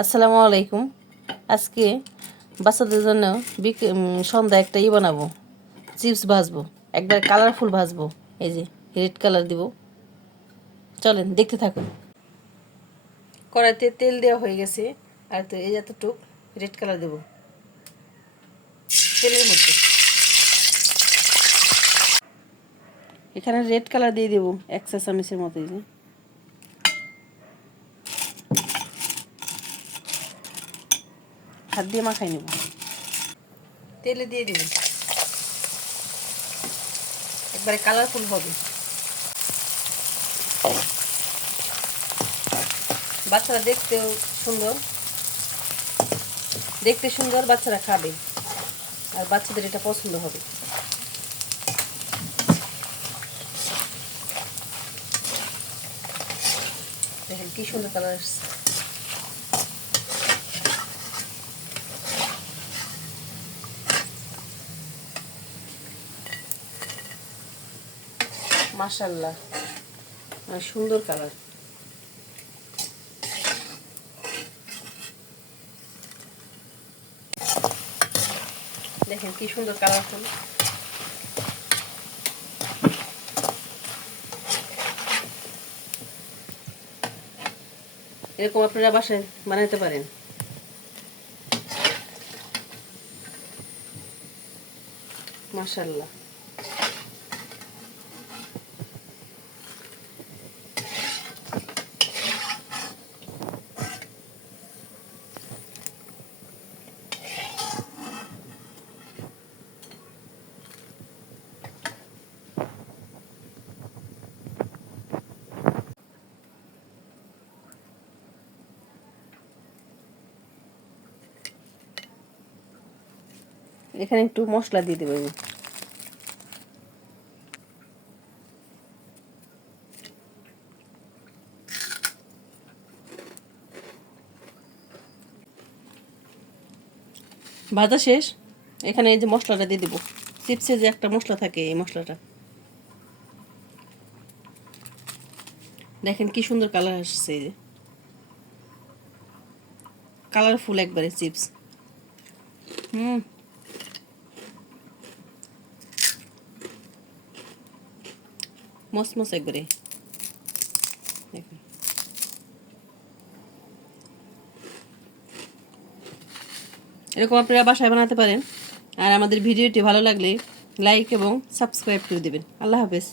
আসসালামু আলাইকুম। আজকে বাচ্চাদের জন্য সন্ধ্যা একটা বানাবো, চিপস ভাজবো, একবার কালারফুল ভাজবো। এই যে রেড কালার দিব, চলেন দেখতে থাকুন। কড়াইতে তেল দেওয়া হয়ে গেছে, আর তো এই এতটুক রেড কালার দেব তেলের মধ্যে। এখানে রেড কালার দিয়ে দেবো 1 চা চামচের মতো। এই যে হাত দিয়ে মাখাই নেব, তেলে দিয়ে দেব, একবারে কালারফুল হবে। বাচ্চারা দেখতে সুন্দর, বাচ্চারা খাবে, আর বাচ্চাদের এটা পছন্দ হবে। দেখেন কি সুন্দর কালার আসছে। মাশাআল্লাহ, সুন্দর কালার। দেখেন কি সুন্দর কালারফুল। এরকম আপনারা বাসায় বানাতে পারেন। মাশাআল্লাহ, এখানে একটু মশলা দিয়ে দেবো। ভাজা শেষ, এখানে এই যে মশলাটা দিয়ে দেবো। চিপসে যে একটা মশলা থাকে, এই মশলাটা দেখেন কি সুন্দর কালার আসছে। এই যে কালারফুল একবারে চিপস। মসমস একবারে। দেখুন, এরকম আপনারা বাসায় বানাতে পারেন। আর আমাদের ভিডিওটি ভালো লাগলে লাইক এবং সাবস্ক্রাইব করে দেবেন। আল্লাহ হাফেজ।